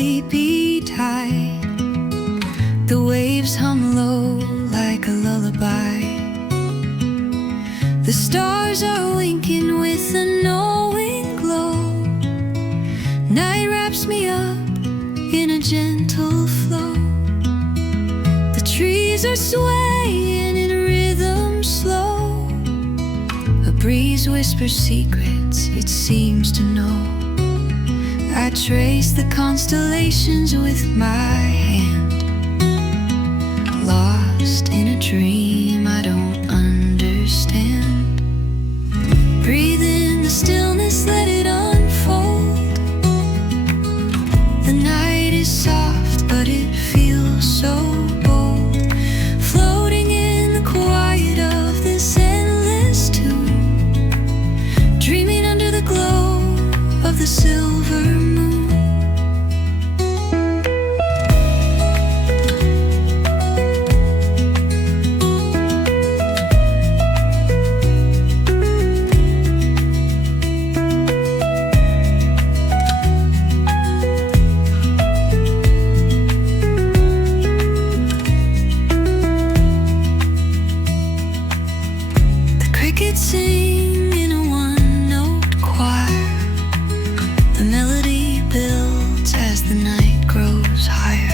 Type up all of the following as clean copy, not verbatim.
sleepy tide. The waves hum low like a lullaby. The stars are winking with a knowing glow. Night wraps me up in a gentle flow. The trees are swaying in rhythm slow. A breeze whispers secrets it seems to know. I trace the constellations with my hand, lost in a dream I don't understand. Breathe in the stillness, let it unfold. The night is soft, but it feels so bold. Floating in the quiet of this endless tune, dreaming under the glow of the silver moon. Sing in a one-note choir. The melody builds as the night grows higher.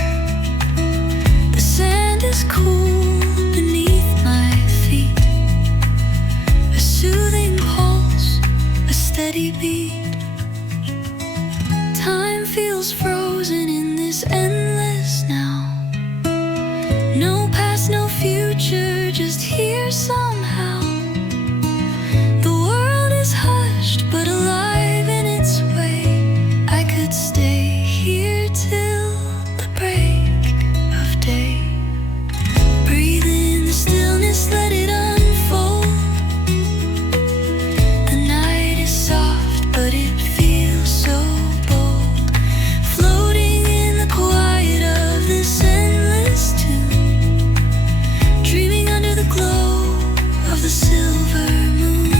The sand is cool beneath my feet. A soothing pulse, a steady beat. Time feels frozen in this endless now. No past, no future, just here somehow. But alive in its way, I could stay here till the break of day. Breathe in the stillness, let it unfold. The night is soft, but it feels so bold. Floating in the quiet of this endless tune, dreaming under the glow of the silver moon.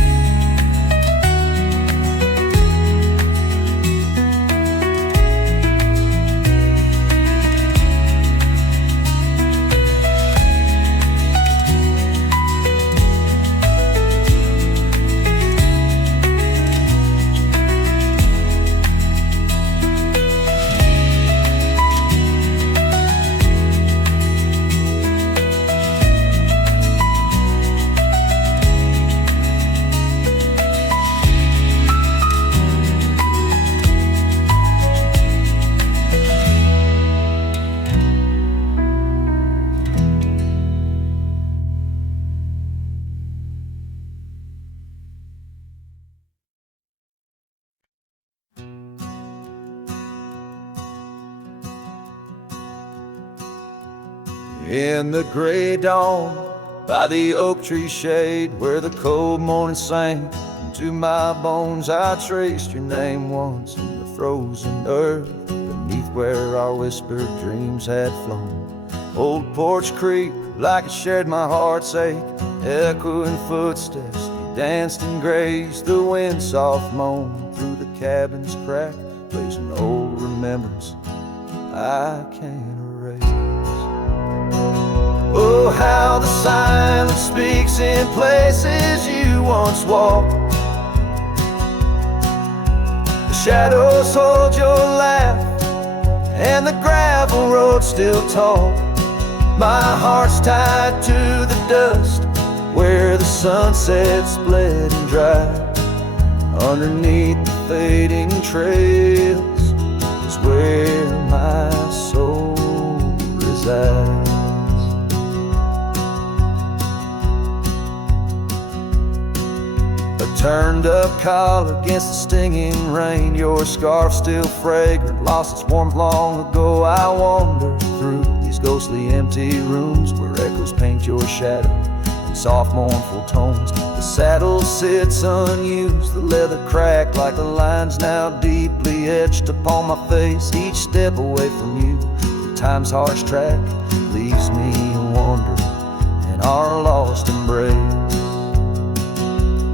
In the gray dawn, by the oak tree shade, where the cold morning sank into my bones, I traced your name once in the frozen earth, beneath where our whispered dreams had flown. Old Porch Creek, like it shared my heart's ache, echoing footsteps, you danced and grazed. The wind soft moaned through the cabin's crack, plays an old remembrance I can't erase. Oh, how the silence speaks in places you once walked. The shadows hold your laugh, and the gravel road still talk. My heart's tied to the dust, where the sunset's bled and dried. Underneath the fading trails is where my soul resides. Turned up collar against the stinging rain, your scarf still fragrant, lost its warmth long ago. I wander through these ghostly empty rooms where echoes paint your shadow in soft mournful tones. The saddle sits unused, the leather cracked like the lines now deeply etched upon my face. Each step away from you, time's harsh track leaves me wandering in our lost embrace.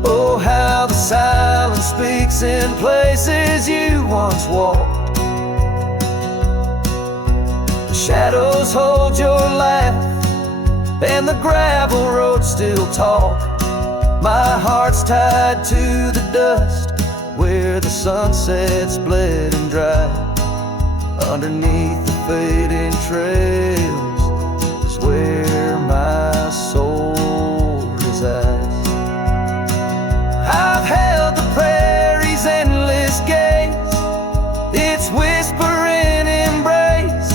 Oh, how the silence speaks in places you once walked. the shadows hold your laugh, and the gravel roads still talk. My heart's tied to the dust, where the sunset's bled and dried. Underneath the fading trails is where my soul resides. I've held the prairie's endless gaze, its whispering embrace.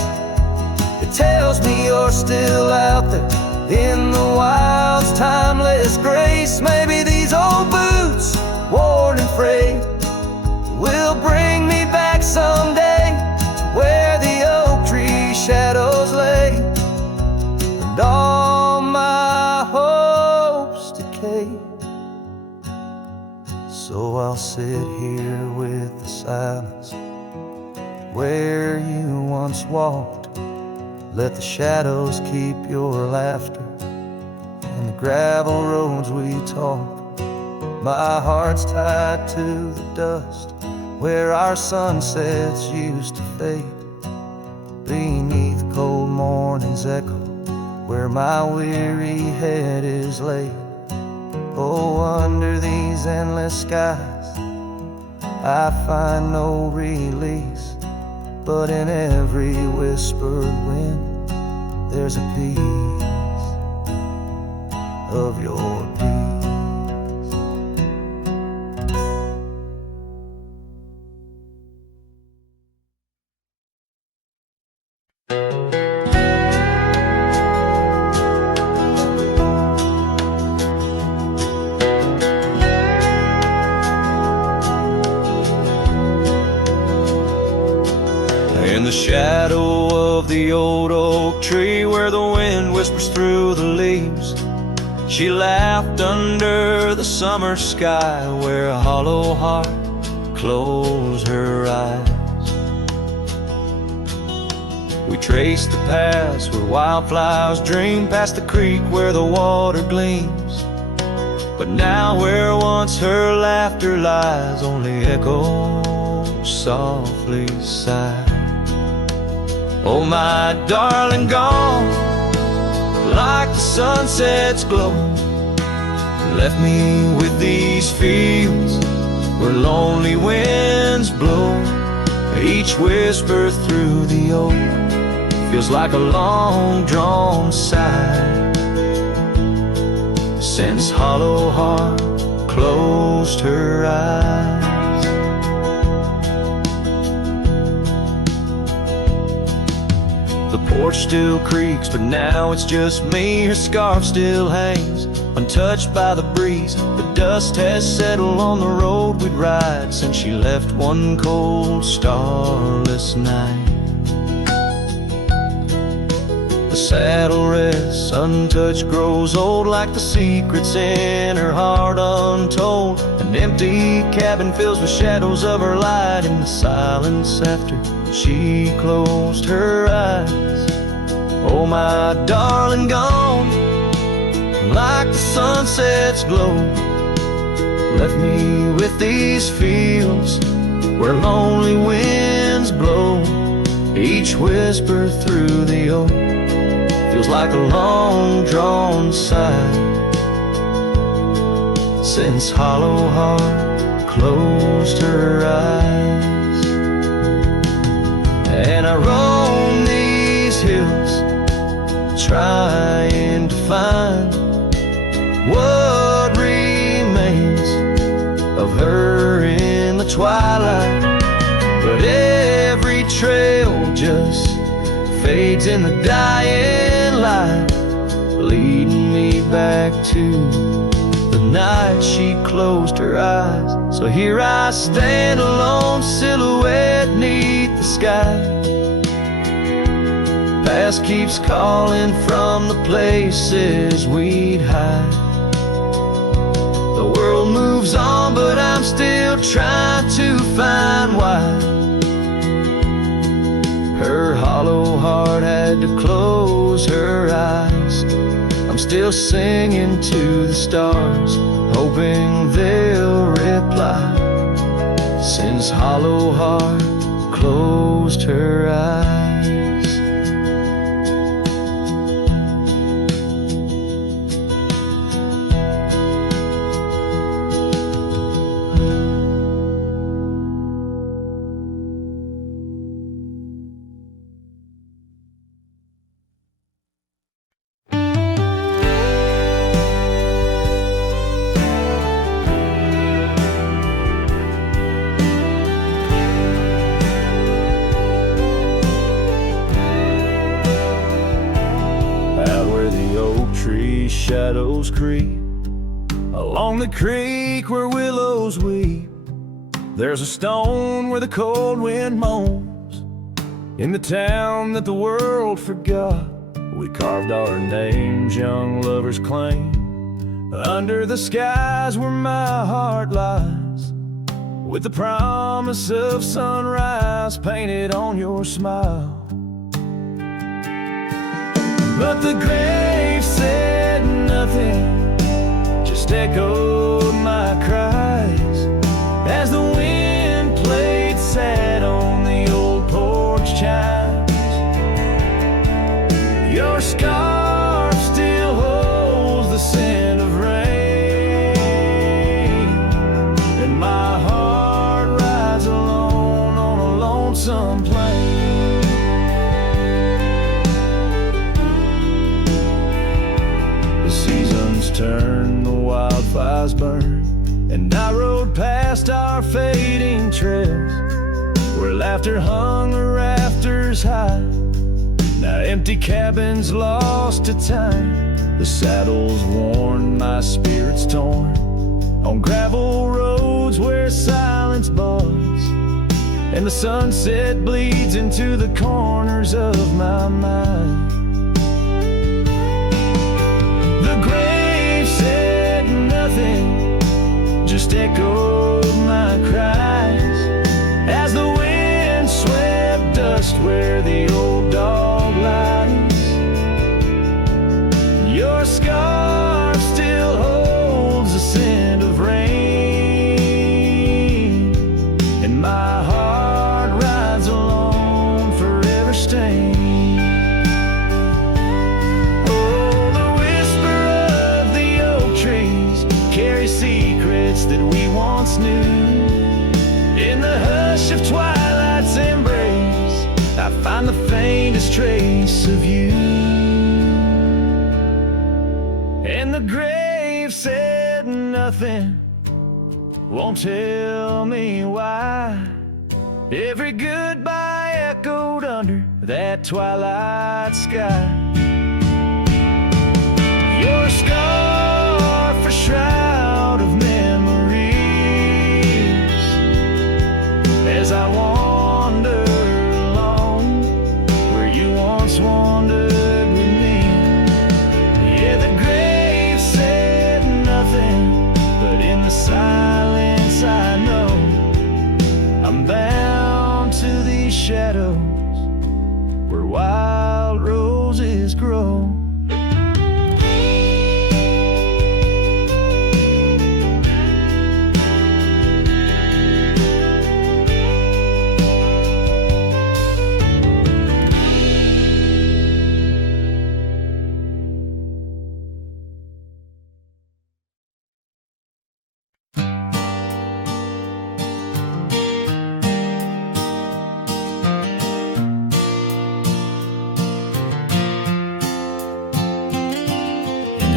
It tells me you're still out there in the wild's timeless grace. Maybe these old boots, worn and frayed, will bring me back someday to where the oak tree shadows lay, and all my hopes decay. So I'll sit here with the silence where you once walked. Let the shadows keep your laughter and the gravel roads we talk. My heart's tied to the dust, where our sunsets used to fade. Beneath cold morning's echo, where my weary head is laid. Oh, under these endless skies I find no release, but in every whispered wind there's a piece of your peace. In the shadow of the old oak tree, where the wind whispers through the leaves, she laughed under the summer sky, where a hollow heart closed her eyes. We traced the paths where wildflowers dream, past the creek where the water gleams. But now where once her laughter lies, only echoes softly sigh. Oh, my darling, gone like the sunset's glow, left me with these fields where lonely winds blow. Each whisper through the oak feels like a long-drawn sigh, since hollow heart closed her eyes. The porch still creaks, but now it's just me. Her scarf still hangs, untouched by the breeze. The dust has settled on the road we'd ride since she left one cold, starless night. The saddle rests untouched, grows old, like the secrets in her heart untold. An empty cabin fills with shadows of her light in the silence after she closed her eyes. Oh, my darling, gone like the sunset's glow, left me with these fields where lonely winds blow. Each whisper through the oak feels like a long-drawn sigh, since hollow heart closed her eyes. And I roam these hills, trying to find what remains of her in the twilight. But every trail just fades in the dying light, leading me back to the night she closed her eyes. So here I stand, a lone silhouette 'neath the sky. Past keeps calling from the places we'd hide. The world moves on, but I'm still trying to find why her hollow heart had to close her eyes. I'm still singing to the stars, hoping they'll reply, since hollow heart closed her eyes. tree shadows creep along the creek where willows weep. There's a stone where the cold wind moans. In the town that the world forgot, we carved our names, young lovers claim, under the skies where my heart lies, with the promise of sunrise painted on your smile. But the grave said nothing, just echoed my cries as the wind played sad on the old porch chimes. Your scarf still holds the scent of rain, and my heart rides alone on a lonesome plain. The seasons turn, the wildfires burn, and I rode past our fading trails, where laughter hung the rafters high. Now empty cabins lost to time, the saddles worn, my spirits torn, on gravel roads where silence bugs, and the sunset bleeds into the corners of my mind. The grave said nothing, just echoed my cries as the wind swept dust where the old dog lies. Your scarf still holds the scent of rain, and my heart rides alone, forever stained. Oh, the whisper of the oak trees carries secrets that we once knew. In the hush of twilight's embrace, I find the faintest trace of you. And the grave said nothing, won't tell me why. Every goodbye echoed under that twilight sky. Your scarf a shroud of memories as I wander alone where you once wandered with me. Yeah, the grave said nothing, but in the silence I know I'm bound to these shadows where wild roses grow.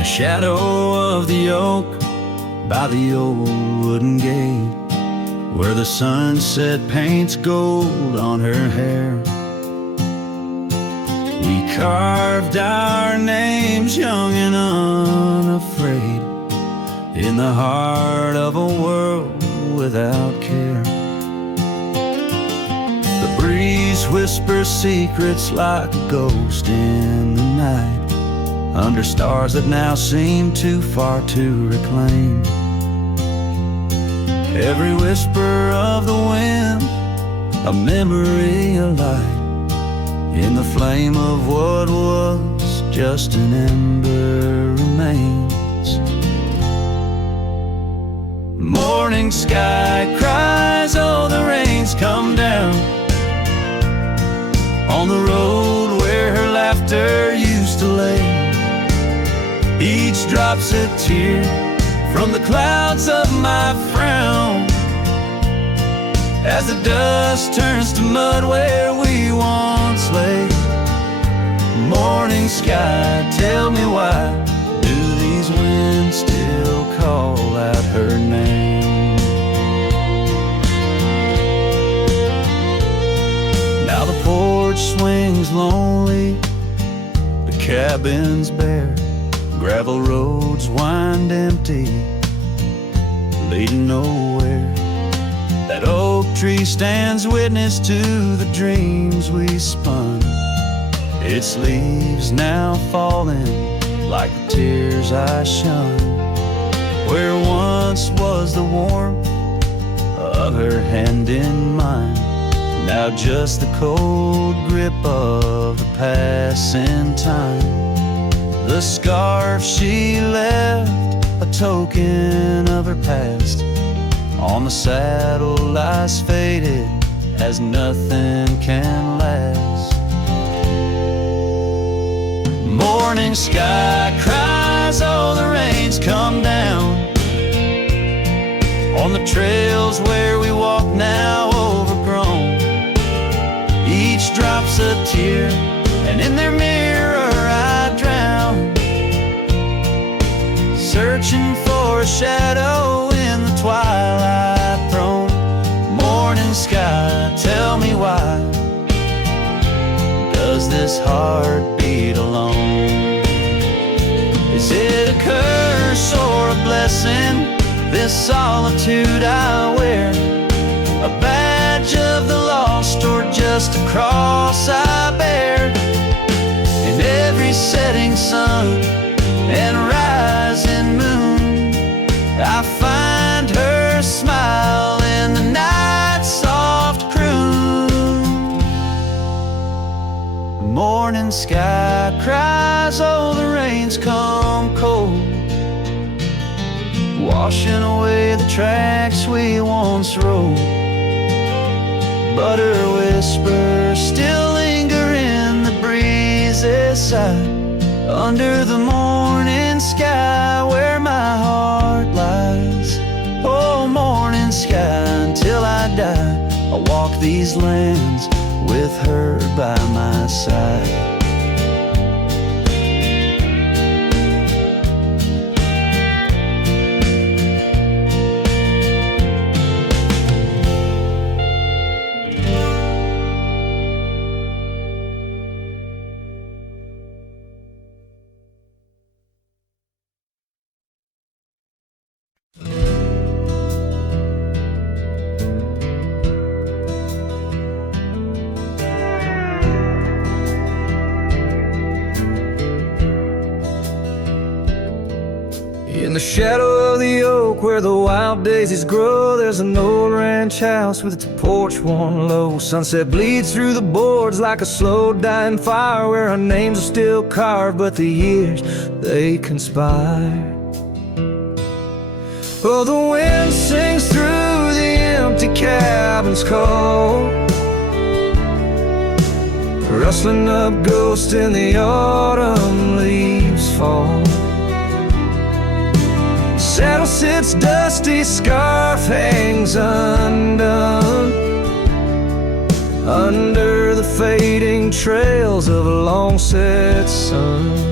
Shadow of the oak by the old wooden gate, where the sunset paints gold on her hair, we carved our names young and unafraid in the heart of a world without care. The breeze whispers secrets like a ghost in the night, under stars that now seem too far to reclaim. Every whisper of the wind, a memory alight in the flame of what was just an ember remains. Morning sky cries, oh, the rain's come down on the road where her laughter used to lay. Each drop's a tear from the clouds of my frown, as the dust turns to mud where we once lay. Morning sky, tell me why do these winds still call out her name? Now the porch swings lonely, the cabin's bare, Gravel roads wind empty, leading nowhere. That oak tree stands witness to the dreams we spun. Its leaves now falling like the tears I shun. Where once was the warmth of her hand in mine, now just the cold grip of the passing time. The scarf she left, a token of her past, on the saddle lies faded as nothing can last. Morning sky cries, oh the rain's come down. On the trails where we walk now overgrown, each drop's a tear, and in their mirror I drown. Searching for a shadow in the twilight throne. Morning sky, tell me why does this heart beat alone? Is it a curse or a blessing, this solitude I wear? A badge of the lost or just a cross I bear? In every setting sun and rising moon, I find her smile in the night's soft croon. The morning sky cries, oh the rain's come cold, washing away the tracks we once rode. But her whispers still linger in the breeze's side, under the morning sky where my heart lies. Oh, morning sky, until I die, I'll walk these lands with her by my side. In the shadow of the oak where the wild daisies grow, there's an old ranch house with its porch worn low. Sunset bleeds through the boards like a slow dying fire, where our names are still carved but the years they conspire. Oh, the wind sings through the empty cabin's call, rustling up ghosts in the autumn leaves fall. Saddle sits dusty, scarf hangs undone, under the fading trails of a long set sun.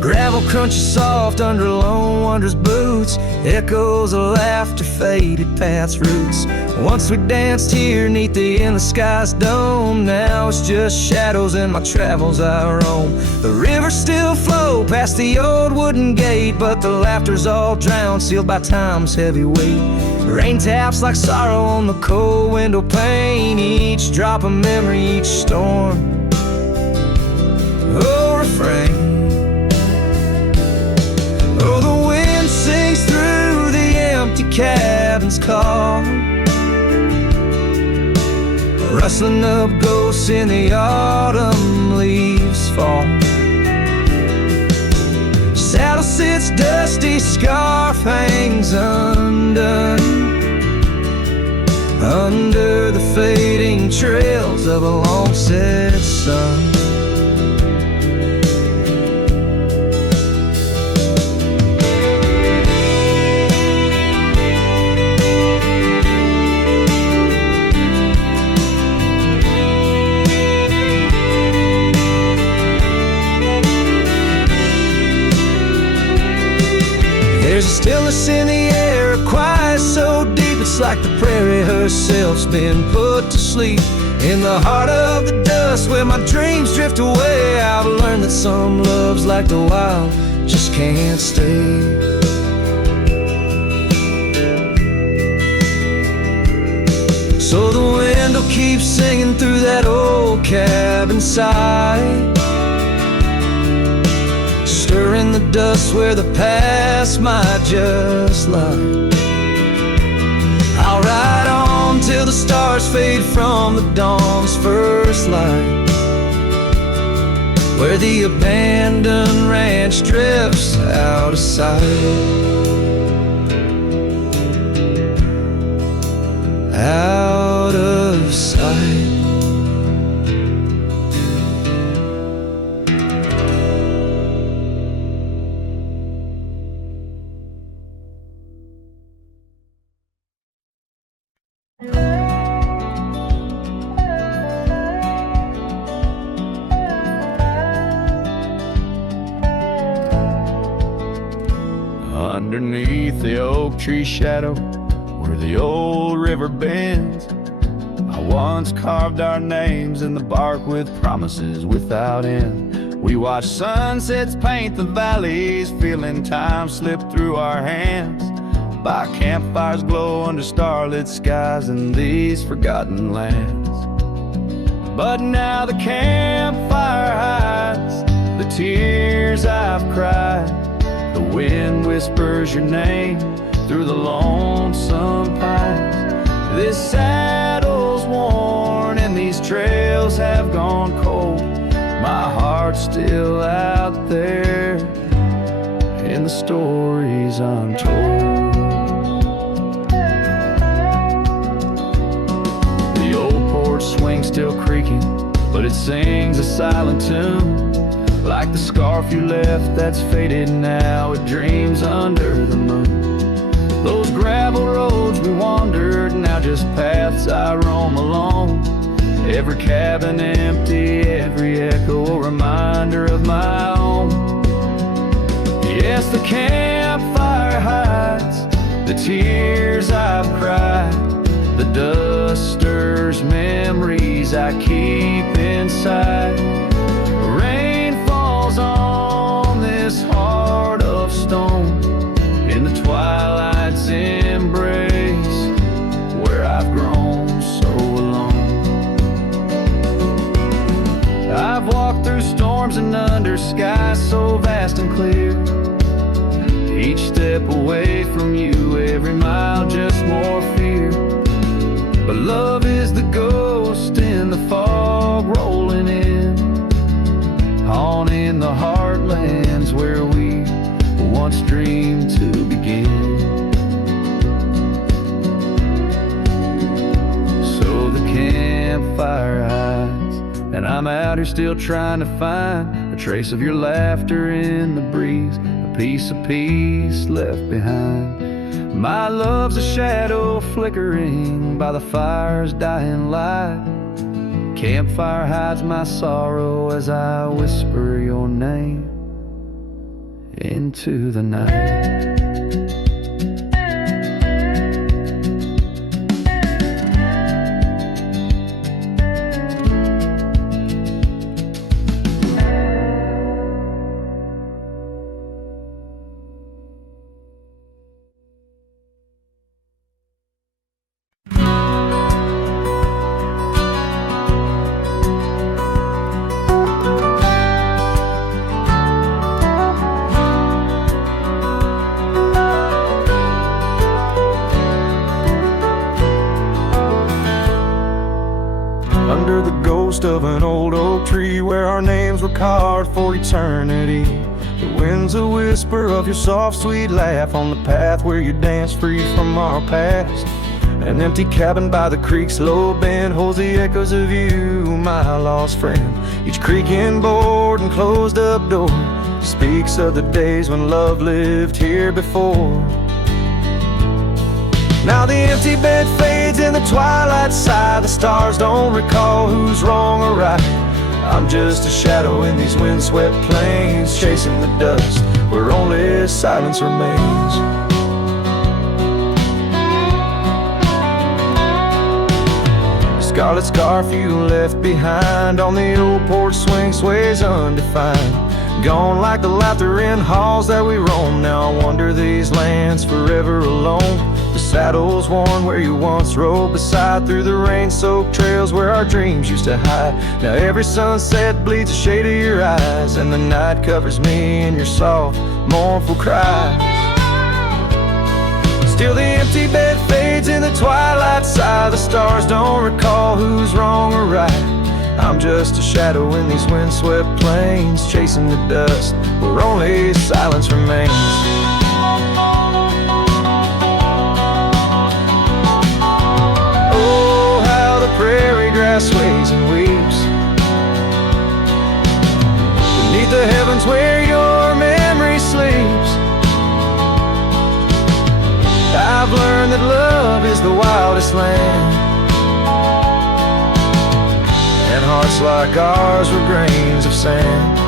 Gravel crunches soft under lone wanderer's boots, echoes of laughter faded past roots. Once we danced here neath the endless sky's dome, now it's just shadows in my travels I roam. The rivers still flow past the old wooden gate, but the laughter's all drowned, sealed by time's heavy weight. Rain taps like sorrow on the cold window pane, each drop a memory, each storm. Oh, refrain. Oh, the wind sings through the empty cabin's call, rustling up ghosts in the autumn leaves fall. Saddle sits dusty, scarf hangs undone, under the fading trails of a long set sun. There's a stillness in the air, a quiet so deep it's It's like the prairie herself's been put to sleep. In the heart of the dust where my dreams drift away, I've learned that some loves like the wild just can't stay. So the wind will keep singing through that old cabin side, stirring the dust where the past might just lie. I'll ride on till the stars fade from the dawn's first light, where the abandoned ranch drifts out of sight. Out of sight. Underneath the oak tree shadow, where the old river bends, I once carved our names in the bark with promises without end. We watched sunsets paint the valleys, feeling time slip through our hands, by campfires glow under starlit skies in these forgotten lands. But now the campfire hides the tears I've cried. The wind whispers your name through the lonesome pines. This saddle's worn and these trails have gone cold. My heart's still out there in the stories untold. The old porch swing still creaking, but it sings a silent tune, like the scarf you left that's faded now, it dreams under the moon. Those gravel roads we wandered, now just paths I roam alone. Every cabin empty, every echo a reminder of my own. Yes, the campfire hides the tears I've cried. The dust stirs memories I keep inside. Rain falls on this heart of stone in the twilight's embrace, where I've grown so alone. I've walked through storms and under skies so vast and clear, each step away from you, every mile just more fear. But love is the ghost in the fog rolling in, on in the heartlands where we once dreamed to begin. So the campfire hides, and I'm out here still trying to find a trace of your laughter in the breeze, a piece of peace left behind. My love's a shadow flickering by the fire's dying light. Campfire hides my sorrow as I whisper your name into the night. Under the ghost of an old oak tree where our names were carved for eternity, the wind's a whisper of your soft sweet laugh on the path where you danced free from our past. An empty cabin by the creek's low bend holds the echoes of you, my lost friend. Each creaking board and closed up door speaks of the days when love lived here before. Now the empty bed fades in the twilight side. The stars don't recall who's wrong or right. I'm just a shadow in these windswept plains, chasing the dust where only silence remains. Scarlet scarf you left behind on the old porch swing sways undefined. Gone like the laughter in halls that we roam. Now I wander these lands forever alone. The saddle's worn where you once rode beside, through the rain-soaked trails where our dreams used to hide. Now every sunset bleeds a shade of your eyes, and the night covers me in your soft, mournful cries. Still the empty bed fades in the twilight sigh. The stars don't recall who's wrong or right. I'm just a shadow in these windswept plains, chasing the dust where only silence remains. Oh, how the prairie grass sways and weeps beneath the heavens where your memory sleeps. I've learned that love is the wildest land, and hearts like ours were grains of sand.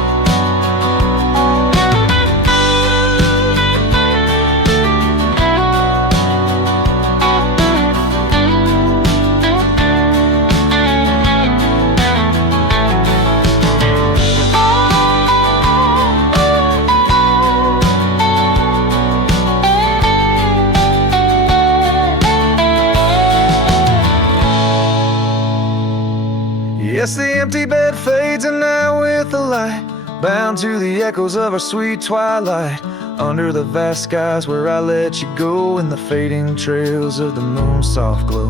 Yes, the empty bed fades, and now with the light, bound to the echoes of our sweet twilight, under the vast skies where I let you go, in the fading trails of the moon's soft glow.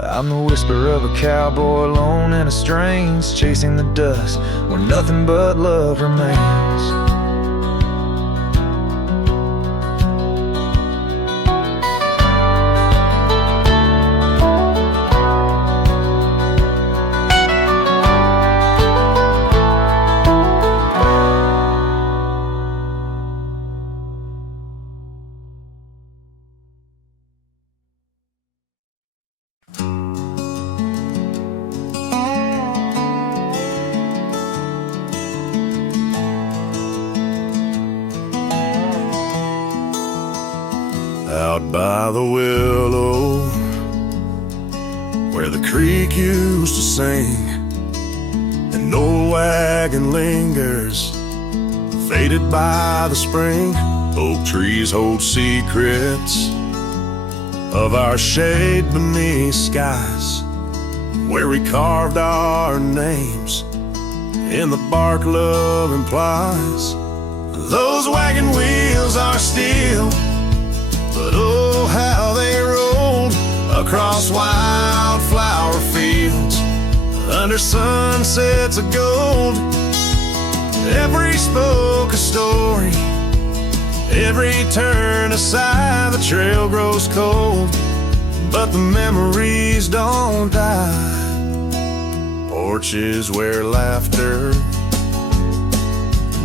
I'm the whisper of a cowboy alone in a strange, chasing the dust where nothing but love remains. Out by the willow, where the creek used to sing, an old wagon lingers, faded by the spring. Oak trees hold secrets of our shade beneath skies, where we carved our names in the bark love implies. Those wagon wheels are steel, but oh, how they rolled across wildflower fields, under sunsets of gold. Every spoke a story, every turn aside. The trail grows cold, but the memories don't die. Porches where laughter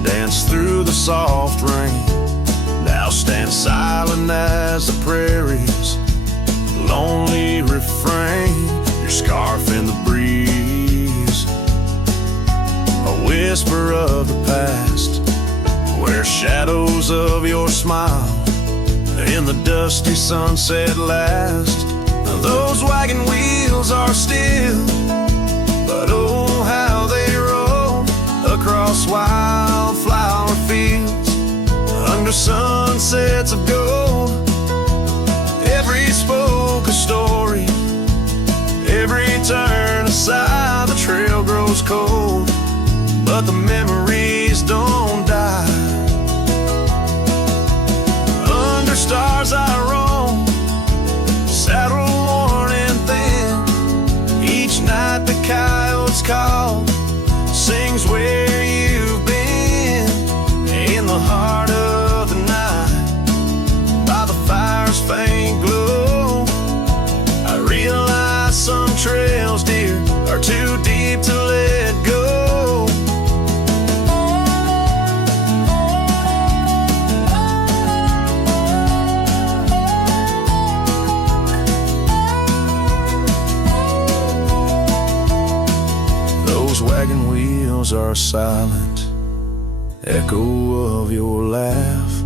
danced through the soft rain now stand silent as the prairie's lonely refrain. Your scarf in the breeze, a whisper of the past, where shadows of your smile in the dusty sunset last. Those wagon wheels are still, but oh, how they roll across wildflower fields, under sunsets of gold. Every spoke a story, every turn aside. The trail grows cold, but the memories don't die. Under stars I roam, saddle worn and thin. Each night the coyotes call, sings where you've been. In the heart of the night, by the fire's faint glow, I realize some trails, dear, are too deep to let go. Those wagon wheels are silent, echo of your laugh,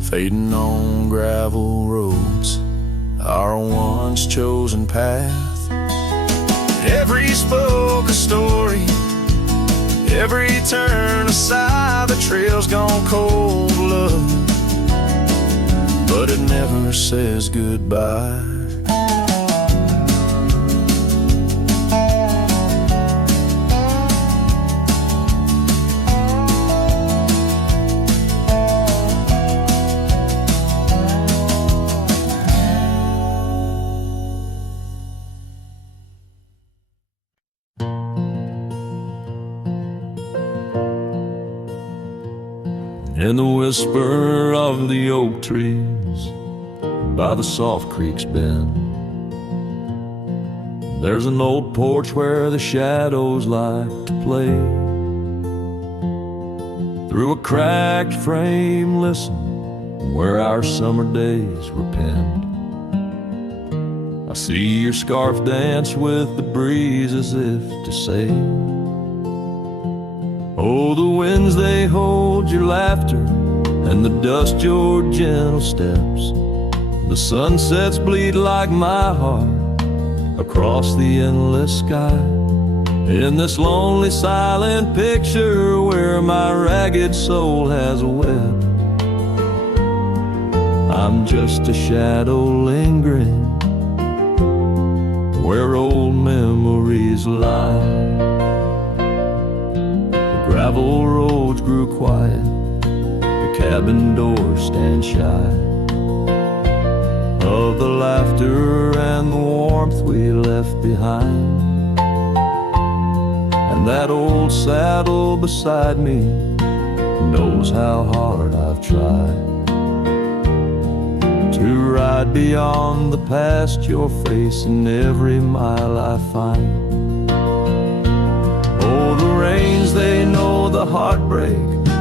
fading on gravel roads, our once chosen path. Every spoke a story, every turn a sigh. The trail's gone cold, love, but it never says goodbye. In the whisper of the oak trees by the soft creek's bend, there's an old porch where the shadows like to play. Through a cracked frame, listen, where our summer days were penned. I see your scarf dance with the breeze as if to say, oh, the winds, they hold your laughter, and the dust your gentle steps. The sunsets bleed like my heart across the endless sky. In this lonely silent picture where my ragged soul has a web, I'm just a shadow lingering where old memories lie. Gravel roads grew quiet, the cabin doors stand shy of the laughter and the warmth we left behind. And that old saddle beside me knows how hard I've tried to ride beyond the past, your face in every mile I find. Oh, the rains, they know the heartbreak,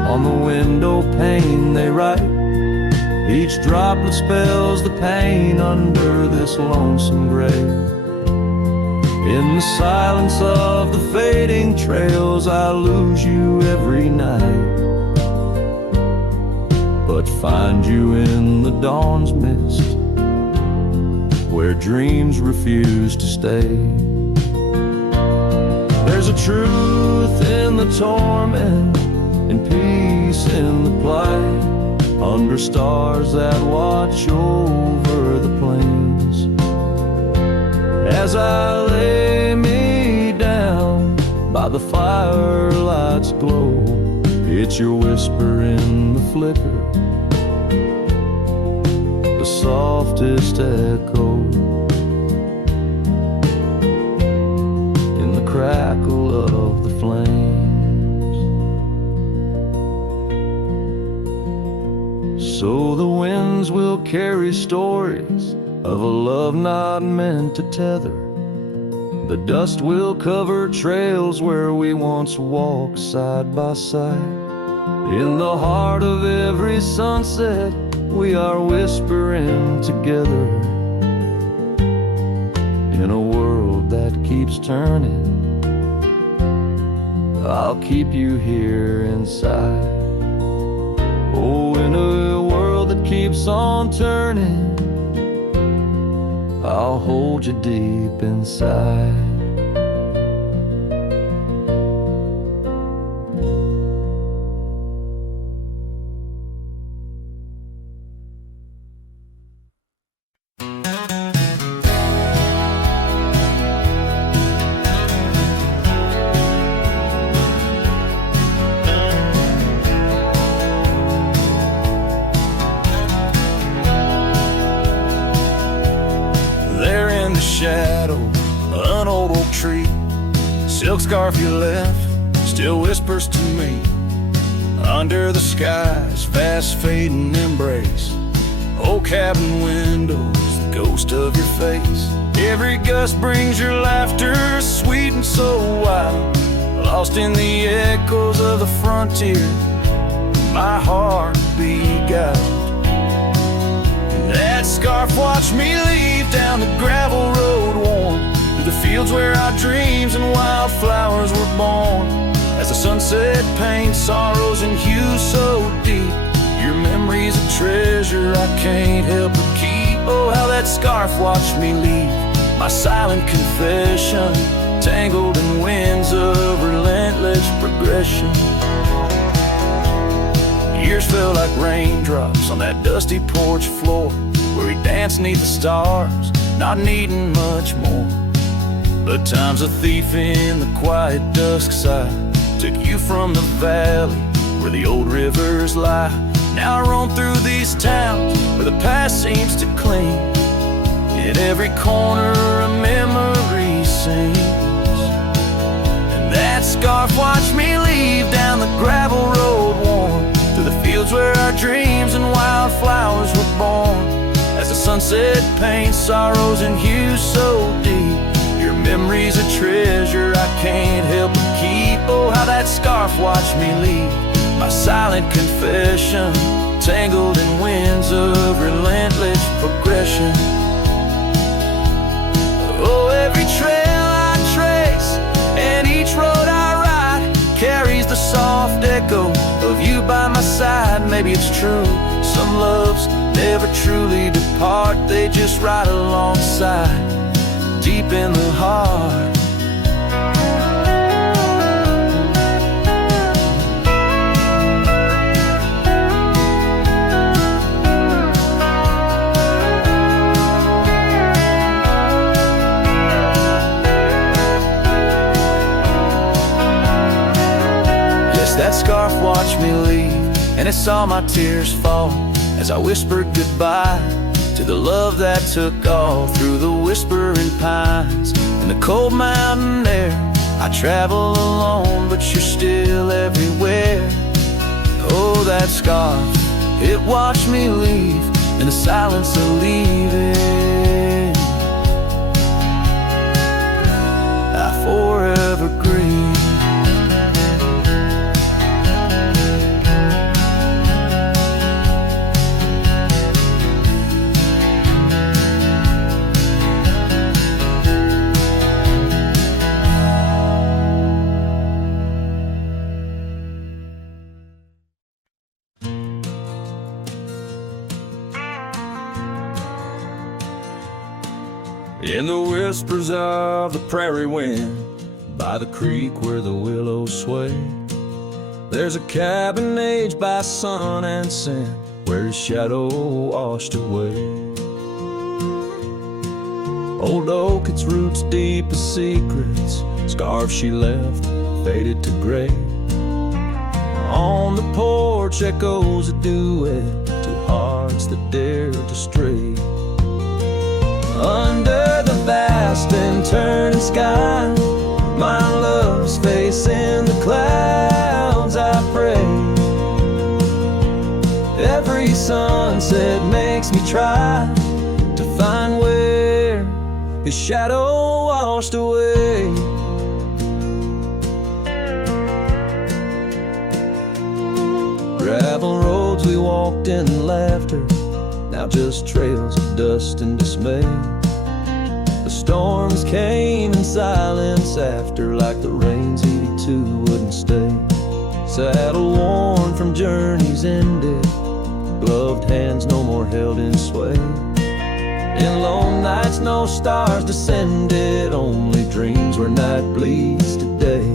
on the window pane they write. Each droplet spells the pain under this lonesome grave. In the silence of the fading trails, I lose you every night, but find you in the dawn's mist, where dreams refuse to stay. There's a truth in the torment, and peace in the plight, under stars that watch over the plains. As I lay me down by the firelight's glow, it's your whisper in the flicker, the softest echo in the crackle of the flames. So the winds will carry stories of a love not meant to tether. The dust will cover trails where we once walked side by side. In the heart of every sunset, we are whispering together. In a world that keeps turning, I'll keep you here inside. Oh, in a world that keeps on turning, I'll hold you deep inside. Shadow, an old oak tree, silk scarf you left still whispers to me. Under the sky's fast fading embrace, old cabin windows, the ghost of your face. Every gust brings your laughter, sweet and so wild, lost in the echoes of the frontier. My heart beguiled. That scarf watched me leave down the gravel road worn, through the fields where our dreams and wildflowers were born. As the sunset paints sorrows and hues so deep, your memory's a treasure I can't help but keep. Oh, how that scarf watched me leave, my silent confession to tangled in winds of relentless progression. Years felt like raindrops on that dusty porch floor, where we danced 'neath the stars, not needing much more. But time's a thief in the quiet dusk side, took you from the valley where the old rivers lie. Now I roam through these towns where the past seems to cling. In every corner a memory sings, and that scarf watched me leave down the gravel road worn through the fields where our dreams and wildflowers were born. As the sunset paints sorrows and hues so deep, your memory's a treasure I can't help but keep. Oh, how that scarf watched me leave, my silent confession, tangled in winds of relentless progression. Oh, every trail I trace and each road I ride carries the soft echo of you by my side. Maybe it's true, some loves never truly depart, they just ride alongside, deep in the heart. That scarf watched me leave, and it saw my tears fall as I whispered goodbye to the love that took all through the whispering pines. In the cold mountain air, I travel alone, but you're still everywhere. Oh, that scarf, it watched me leave in the silence of leaving. I forever grieve. In the whispers of the prairie wind, by the creek where the willows sway, there's a cabin aged by sun and sand, where his shadow washed away. Old oak, its roots deep as secrets, scarf she left, faded to gray. On the porch echoes a duet to hearts that dared to stray. Under the vast and turning sky, my love's facing the clouds, I pray. Every sunset makes me try to find where his shadow washed away. Gravel roads we walked in laughter, now just trails of dust and dismay. The storms came in silence after, like the rains he too wouldn't stay. Saddle worn from journeys ended, gloved hands no more held in sway. In lone nights no stars descended, only dreams where night bleeds today.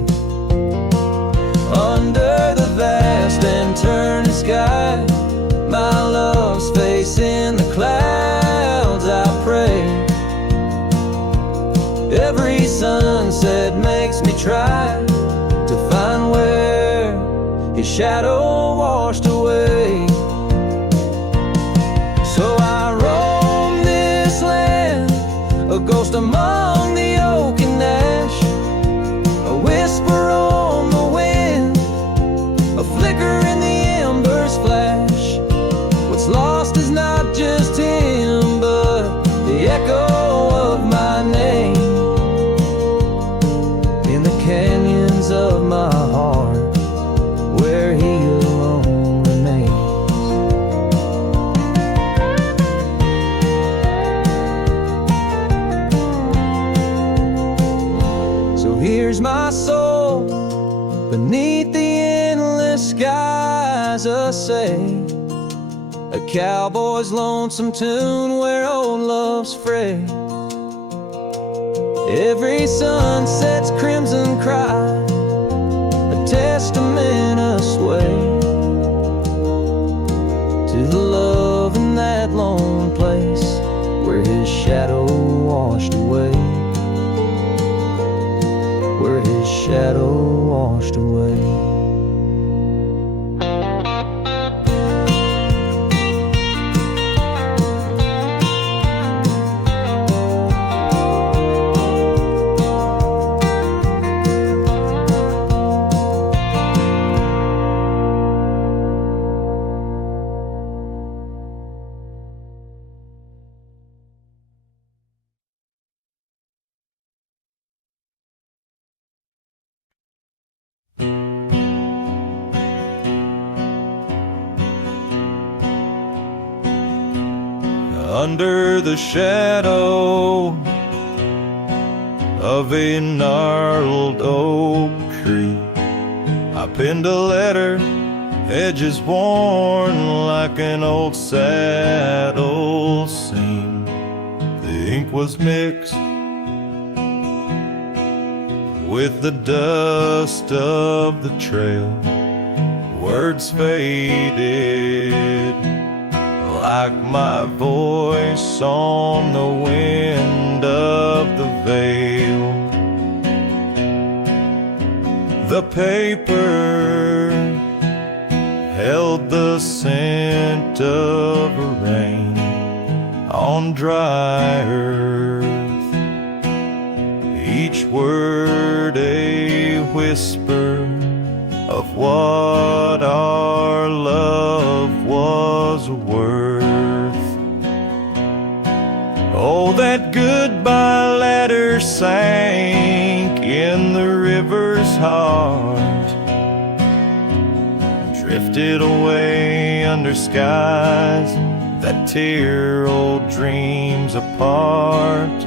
Under the vast and turning sky, my love's facing the clouds, I pray. Every sunset makes me try to find where his shadow washed away. So I roam this land, a ghost among the oak and ash, a whisper on the wind, a flicker in the embers flash. What's lost is not just him, but the echo of my name in the canyons of my heart, where he alone remains. So here's my soul beneath the endless skies, a say, a cowboy's lonesome tune where old love's fray. Every sunset's shadow washed away. Under the shadow of a gnarled oak tree, I penned a letter, edges worn like an old saddle seam. The ink was mixed with the dust of the trail. Words faded like my voice on the wind of the veil. The paper held the scent of rain on dry earth, each word a whisper of what our love was worth. Oh, that goodbye letter sank in the river's heart, drifted away under skies that tear old dreams apart.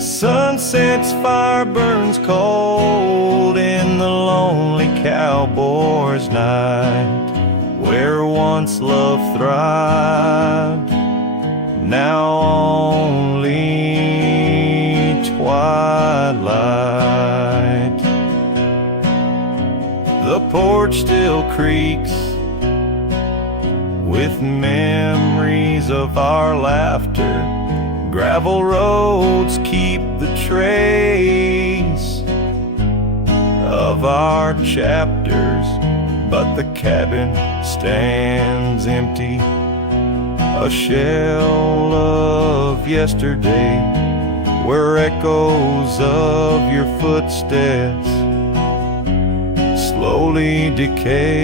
Sunset's fire burns cold in the lonely cowboy's night, where once love thrived, now only twilight. The porch still creaks with memories of our laughter. Gravel roads keep the trace of our chapters, but the cabin stands empty, a shell of yesterday, where echoes of your footsteps slowly decay.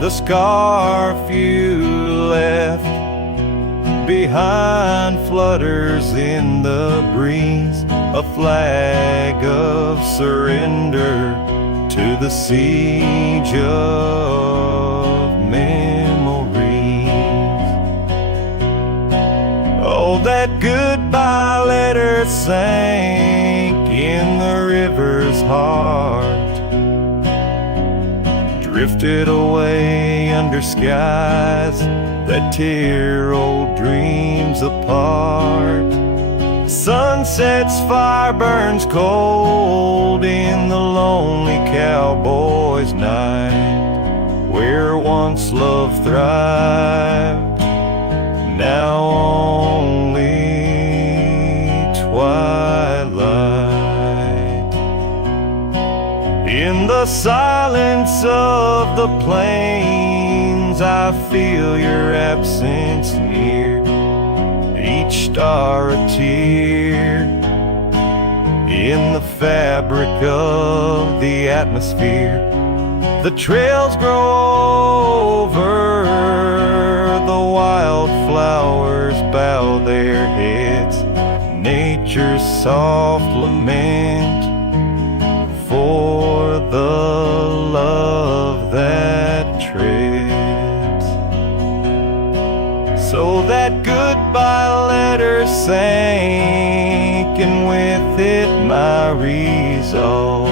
The scarf you left behind flutters in the breeze, a flag of surrender to the siege of memories. Oh, that goodbye letter sank in the river's heart, drifted away under skies that tear old dreams apart. Sunset's fire burns cold in the lonely cowboy's night, where once love thrived, now only twilight. In the silence of the plains, I feel your absence near, each star a tear in the fabric of the atmosphere. The trails grow over, the wildflowers bow their heads, nature's soft lament for the love that treads. So that goodbye letter sank, and with it my resolve,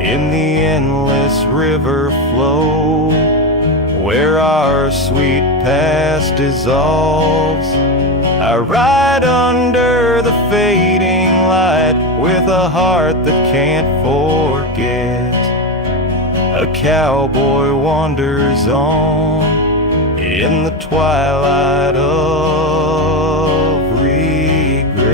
in the endless river flow, where our sweet past dissolves. I ride under the fading light with a heart that can't forget. A cowboy wanders on in the twilight of regret.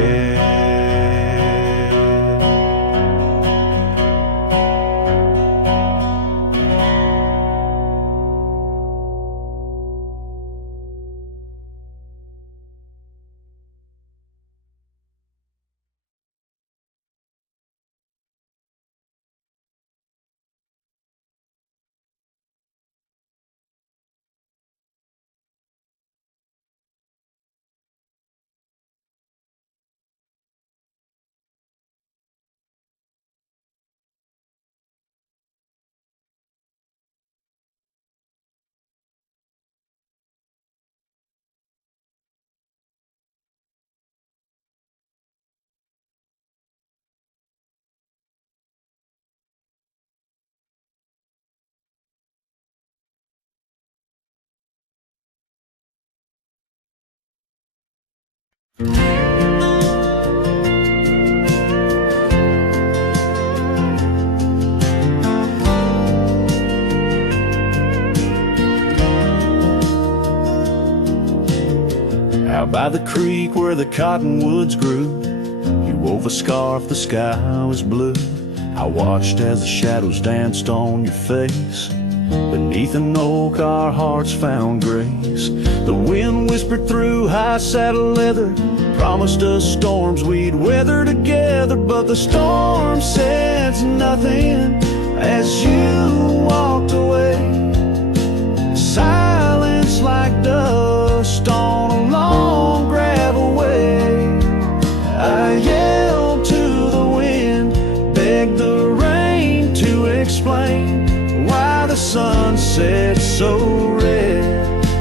Out by the creek where the cottonwoods grew, you wove a scarf, the sky was blue. I watched as the shadows danced on your face. Beneath an oak our hearts found grace. The wind whispered through high saddle leather, promised us storms we'd weather together. But the storm said nothing as you walked away. Silence like dust on a long gravel way. I yelled to the wind, begged the rain to explain why the sun set so red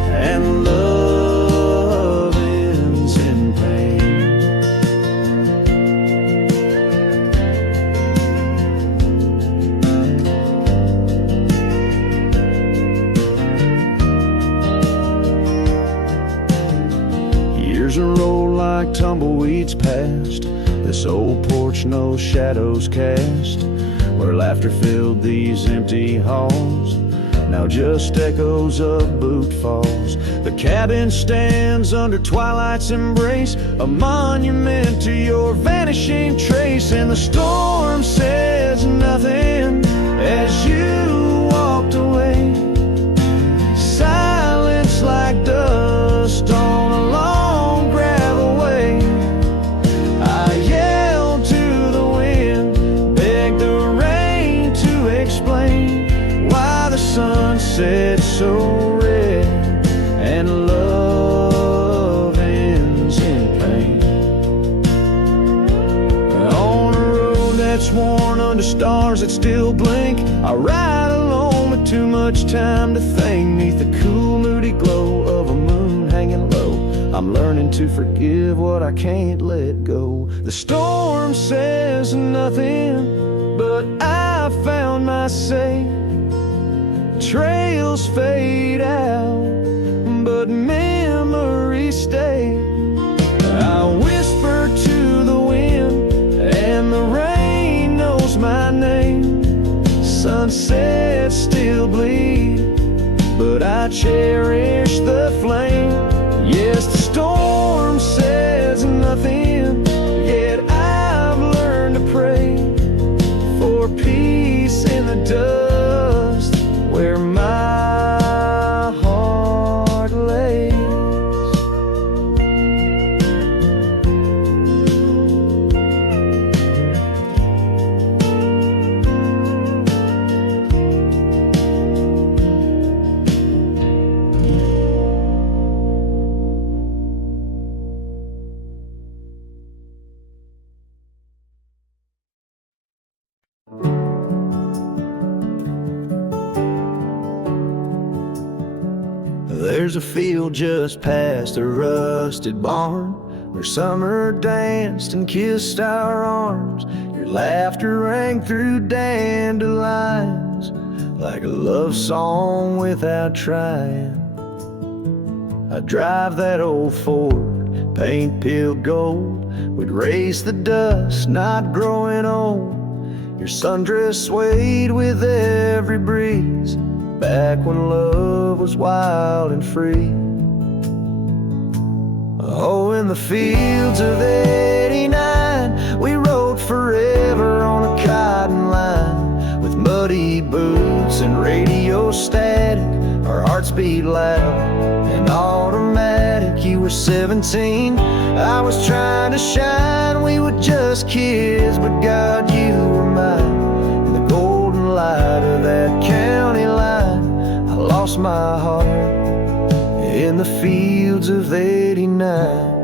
and love ends in pain. Years roll like tumbleweeds past this old porch no shadows cast, where laughter filled these empty halls, now just echoes of boot falls. The cabin stands under twilight's embrace, a monument to your vanishing trace. And the storm says nothing as you walked away. Silence like dust on a long gravel way. I yelled to the wind, begged the rain to explain why the sun set so red and love ends in pain. On a road that's worn under stars that still blink, I ride alone with too much time to think. Neath the cool moody glow of a moon hanging low, I'm learning to forgive what I can't let go. The storm says nothing, but I found my say. Trails fade out, but memories stay. I whisper to the wind, and the rain knows my name. Sunsets still bleed, but I cherish the flame. Yes, the storm says nothing, yet I've learned to pray for peace in the dust where my heart lays. There's a field just past a rusted barn where summer danced and kissed our arms. Your laughter rang through dandelions like a love song without trying. I'd drive that old Ford, paint peeled gold. We'd race the dust, not growing old. Your sundress swayed with every breeze, back when love was wild and free. Oh, in the fields of '89, we rode forever on a cotton line. With muddy boots and radio static, our hearts beat loud and automatic. You were 17, I was trying to shine. We were just kids, but God, you were mine. In the golden light of that county line, I lost my heart in the fields of '89.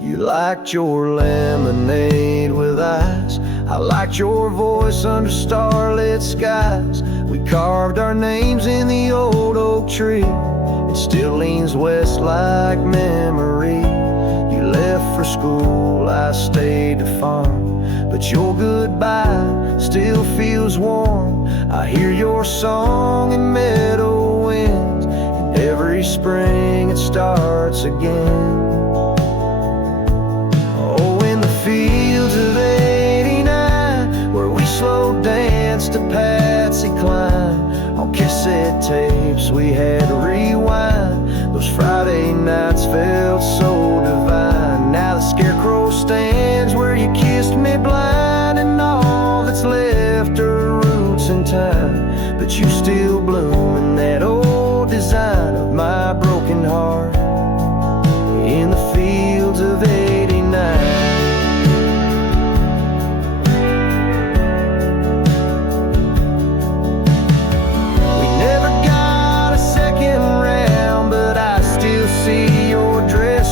You liked your lemonade with ice, I liked your voice under starlit skies. We carved our names in the old oak tree, it still leans west like memory. You left for school, I stayed to farm, but your goodbye still feels warm. I hear your song in meadow winds spring it starts again. Oh, in the fields of '89, where we slow danced to Patsy Cline. On cassette tapes we had to rewind. Those Friday nights felt so divine. Now the scarecrow stands where you kissed me blind, and all that's left are roots in time. But you still bloom in that old design of my broken heart in the fields of '89.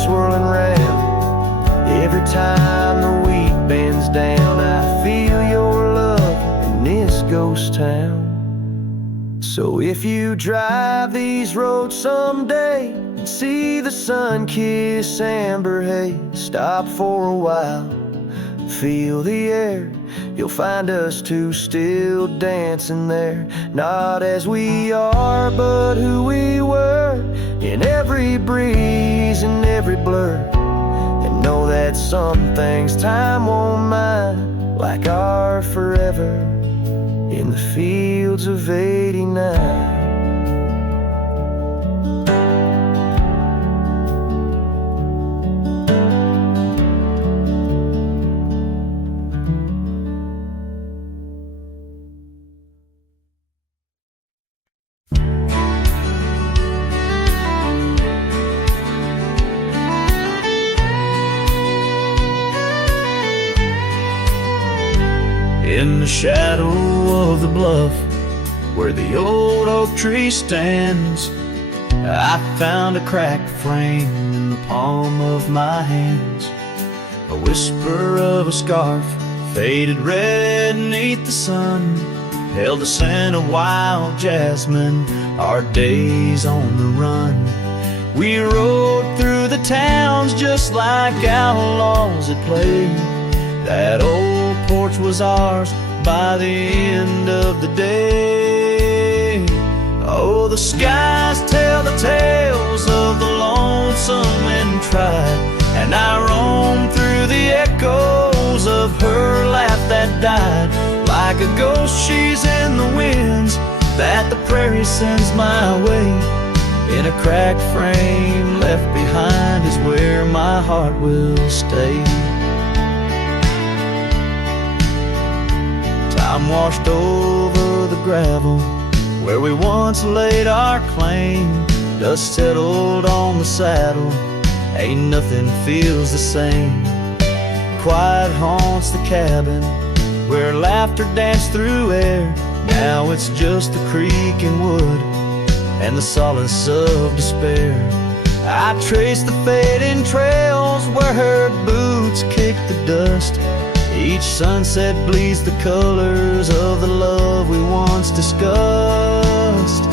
Swirling round every time the wheat bends down. I feel your love in this ghost town. So if you drive these roads someday and see the sun-kissed amber haze, stop for a while, feel the air. You'll find us two still dancing there, not as we are, but who we were, in every breeze and every blur. And know that some things time won't mind, like our forever in the fields of '89. In the shadow of the bluff, where the old oak tree stands, I found a cracked frame in the palm of my hands. A whisper of a scarf, faded red beneath the sun, held the scent of wild jasmine, our days on the run. We rode through the towns just like outlaws at play. That old porch was ours by the end of the day. Oh, the skies tell the tales of the lonesome and tried, and I roam through the echoes of her laugh that died. Like a ghost she's in the winds that the prairie sends my way. In a cracked frame left behind is where my heart will stay. Time washed over the gravel where we once laid our claim. Dust settled on the saddle, ain't nothing feels the same. Quiet haunts the cabin where laughter danced through air. Now it's just the creaking wood and the solace of despair. I trace the fading trails where her boots kick the dust. Each sunset bleeds the colors of the love we once discussed.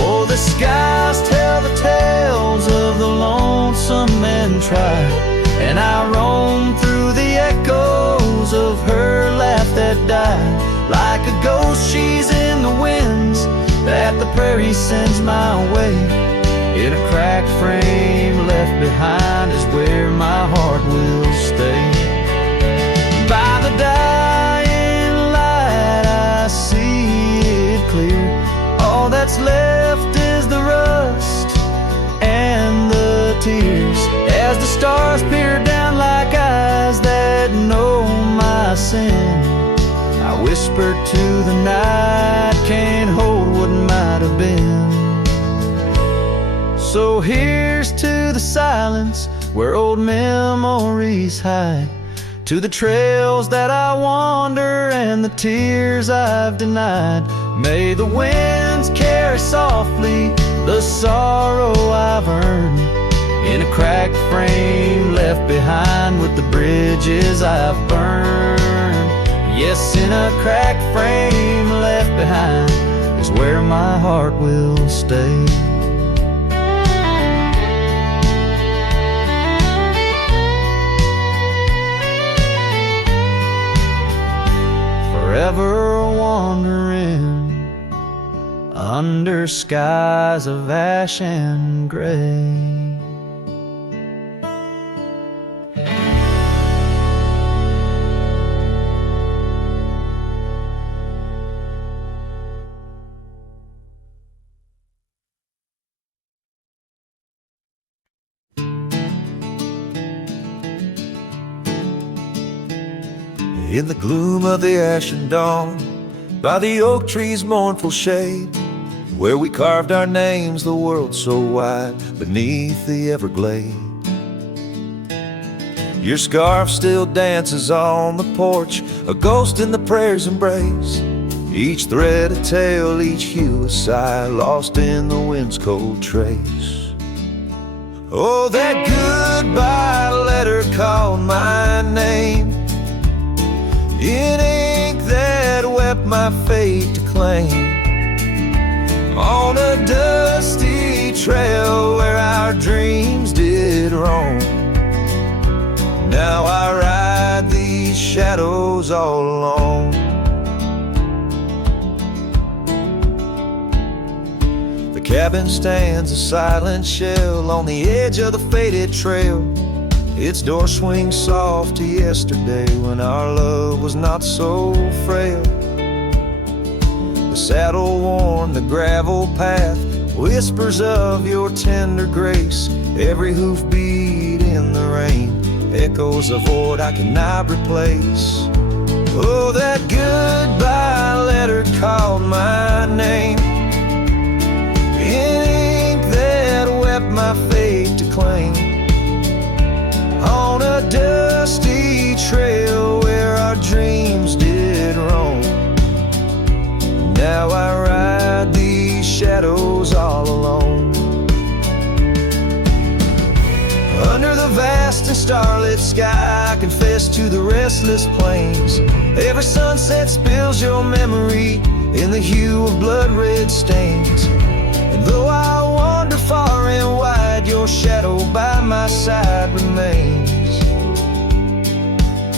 Oh, the skies tell the tales of the lonesome and tried, and I roam through the echoes of her laugh that died. Like a ghost she's in the winds that the prairie sends my way. In a cracked frame left behind is where my heart will stay. By the dying light I see it clear. All that's left is the rust and the tears, as the stars peer down like eyes that know my sin. I whisper to the night, can't hold what might have been. So here's to the silence where old memories hide, to the trails that I wander and the tears I've denied. May the winds carry softly the sorrow I've earned, in a cracked frame left behind with the bridges I've burned. Yes, in a cracked frame left behind is where my heart will stay. Forever wandering under skies of ash and gray. In the gloom of the ashen dawn, by the oak tree's mournful shade, where we carved our names, the world so wide, beneath the everglade. Your scarf still dances on the porch, a ghost in the prayer's embrace. Each thread a tale, each hue a sigh, lost in the wind's cold trace. Oh, that goodbye letter called my name, in ink that wept my fate to claim, on a dusty trail where our dreams did roam. Now I ride these shadows all alone. The cabin stands a silent shell on the edge of the faded trail. Its door swings soft to yesterday when our love was not so frail. The saddle worn, the gravel path whispers of your tender grace. Every hoofbeat in the rain echoes a void I cannot replace. Oh, that goodbye letter called my name, in ink that wept my fate to claim, on a dusty trail where our dreams did roam. Now I ride these shadows all alone. Under the vast and starlit sky, I confess to the restless plains. Every sunset spills your memory in the hue of blood-red stains. And though I wander far and wide, your shadow by my side remains,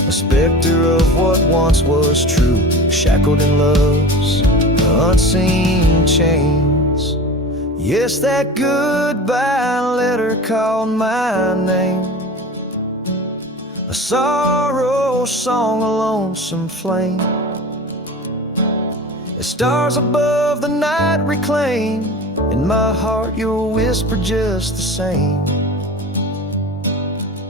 a specter of what once was true, shackled in love's unseen chains. Yes, that goodbye letter called my name, a sorrow song, a lonesome flame. As stars above the night reclaim, in my heart your whisper just the same.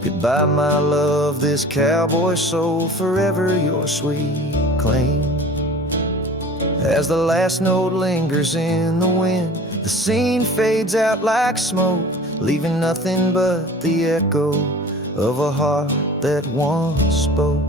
Goodbye, my love, this cowboy soul, forever your sweet claim. As the last note lingers in the wind, the scene fades out like smoke, leaving nothing but the echo of a heart that once spoke.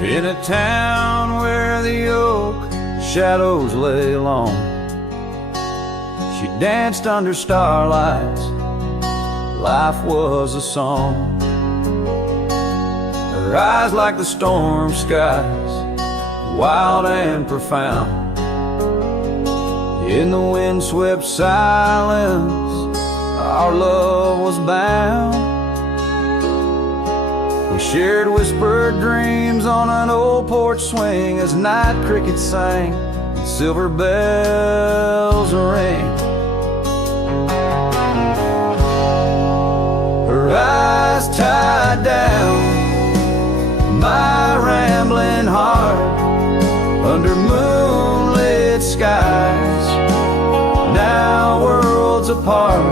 In a town where the oak shadows lay long, she danced under starlights, life was a song. Her eyes like the storm skies, wild and profound. In the windswept silence, our love was bound. We shared whispered dreams on an old porch swing as night crickets sang and silver bells rang. Her eyes tied down my rambling heart under moonlit skies, now worlds apart.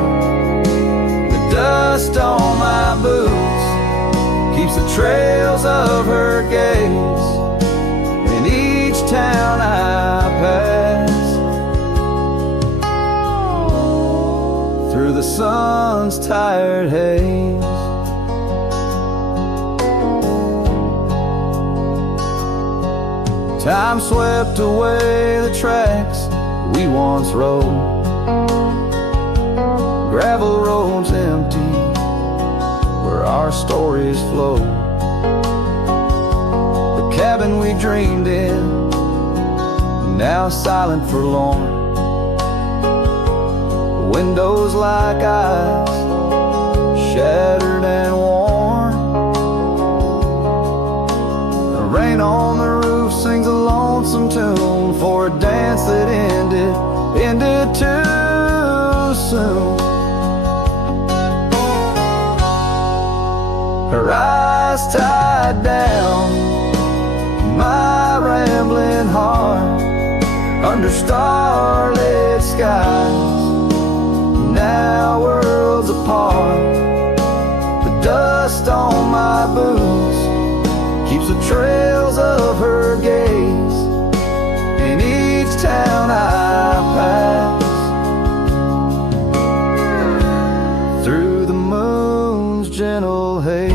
The dust on my boots keeps the trails of her gaze in each town I pass, through the sun's tired haze. Time swept away the tracks we once rode. Gravel roads empty where our stories flow. The cabin we dreamed in, now silent, forlorn. Windows like eyes, shattered and worn. The rain on the roof sings a lonesome tune for a dance that ended too soon. Her eyes tied down, my rambling heart, under starlit skies, now worlds apart. The dust on my boots keeps the trails of her gaze in each town I pass. Through the moon's gentle haze,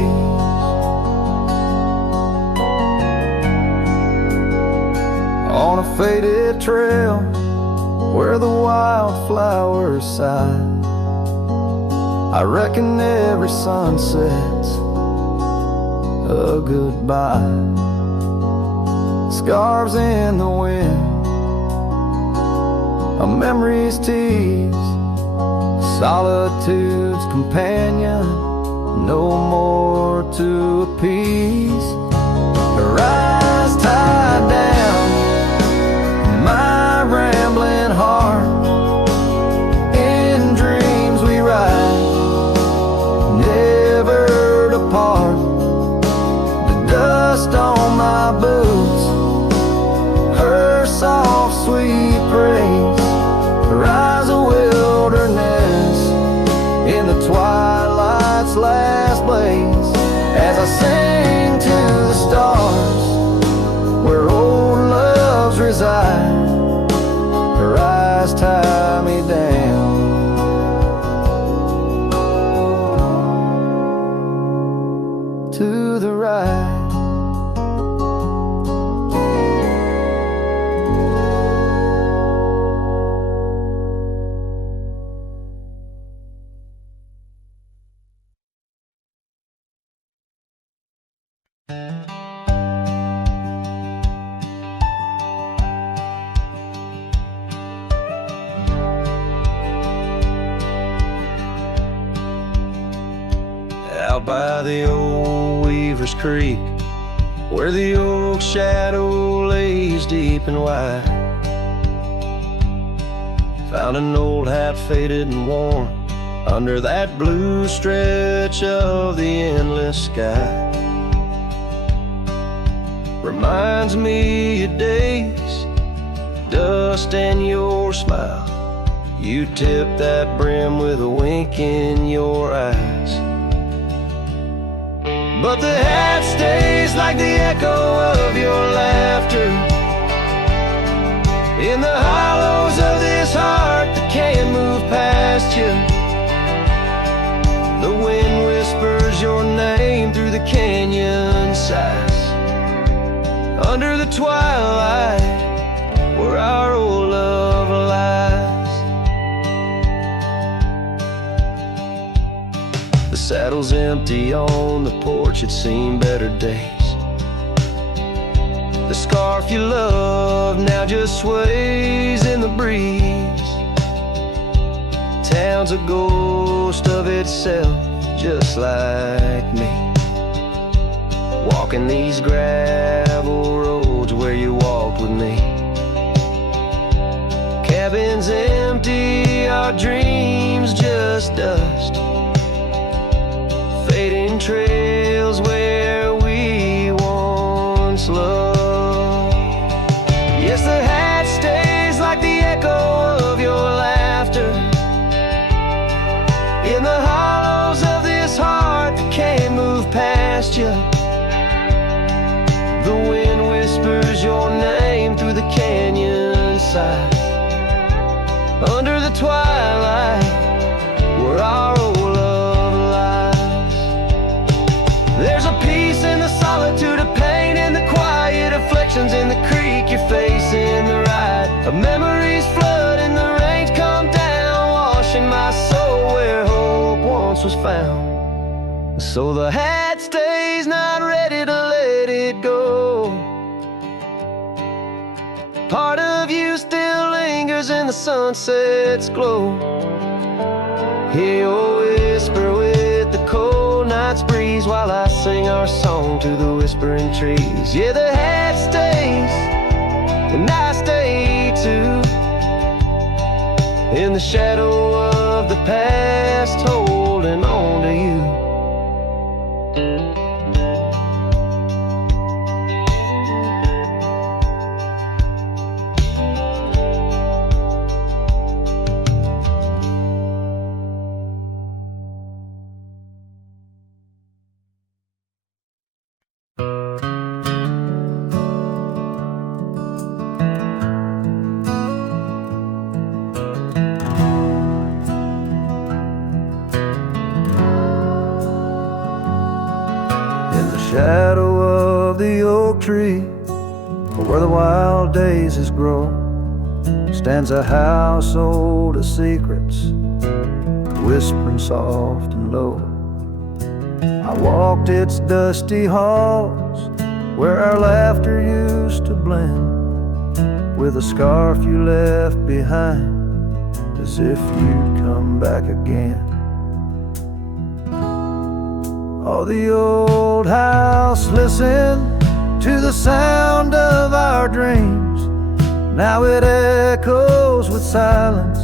on a faded trail where the wildflowers sigh, I reckon every sunset's a goodbye. Scarves in the wind, a memory's tease, solitude's companion, no more to appease. Her eyes tied down, my rambling heart, in dreams we ride, never depart. The dust on my boots, her soft sweet praise, her eyes a wilderness in the twilight's last blaze. As I sing to the stars where old loves reside, her eyes tie me down. To the right. Out by the old Weaver's Creek, where the oak shadow lays deep and wide, found an old hat faded and worn under that blue stretch of the endless sky. Reminds me of days, dust and your smile. You tipped that brim with a wink in your eyes. But the hat stays like the echo of your laughter in the hollows of this heart that can't move past you. The wind whispers your name through the canyon sighs, under the twilight where our old love lies. The saddle's empty on the porch, it's seen better days. The scarf you love now just sways in the breeze. Town's a ghost of itself, just like me, walking these gravel roads where you walked with me. Cabin's empty, our dreams just dust, fading trails where we once loved. Yes, the hat stays like the echo of your laughter in the hollows of this heart that can't move past you. The wind whispers your name through the canyon side, under the twilight where our old love lies. There's a peace in the solitude of pain, in the quiet afflictions, in the creek you're facing the ride of memories flooding in my soul where hope once was found. So the hat stays, not ready to let it go. Part of you still lingers in the sunset's glow. Hear your whisper with the cold night's breeze, while I sing our song to the whispering trees. Yeah, the hat stays, and I stay too, in the shadow of the past, holding on to you. Shadow of the oak tree, where the wild daisies grow, stands a house old of secrets, whispering soft and low. I walked its dusty halls, where our laughter used to blend with a scarf you left behind, as if you'd come back again. Oh, the old house listened to the sound of our dreams. Now it echoes with silence,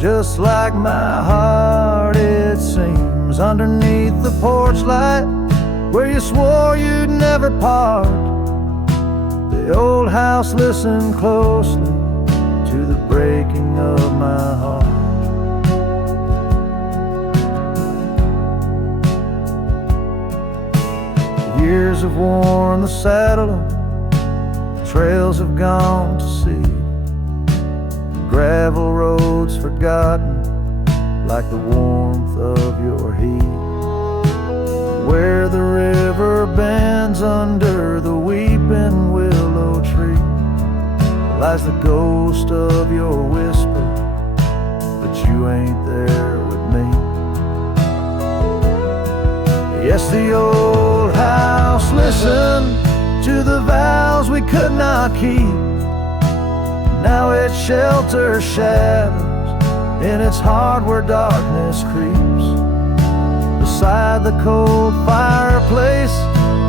just like my heart it seems. Underneath the porch light, where you swore you'd never part, the old house listened closely to the breaking of my heart. Years have worn the saddle, trails have gone to seed, gravel roads forgotten like the warmth of your heat. Where the river bends under the weeping willow tree lies the ghost of your whisper, but you ain't there with me. Yes, the old house listened to the vows we could not keep. Now it shelters shadows in its heart where darkness creeps. Beside the cold fireplace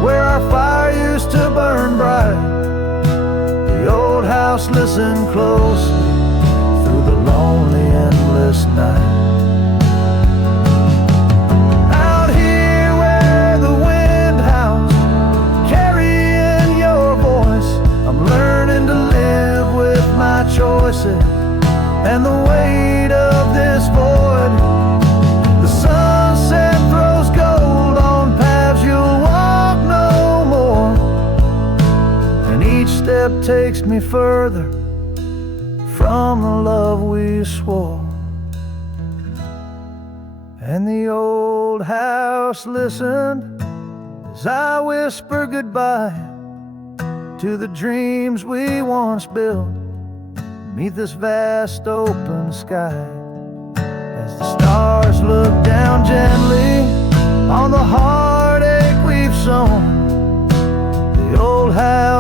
where our fire used to burn bright, the old house listened closely through the lonely endless night. Choices and the weight of this void. The sunset throws gold on paths you'll walk no more, and each step takes me further from the love we swore. And the old house listened as I whisper goodbye to the dreams we once built beneath this vast open sky. As the stars look down gently on the heartache we've sown, the old house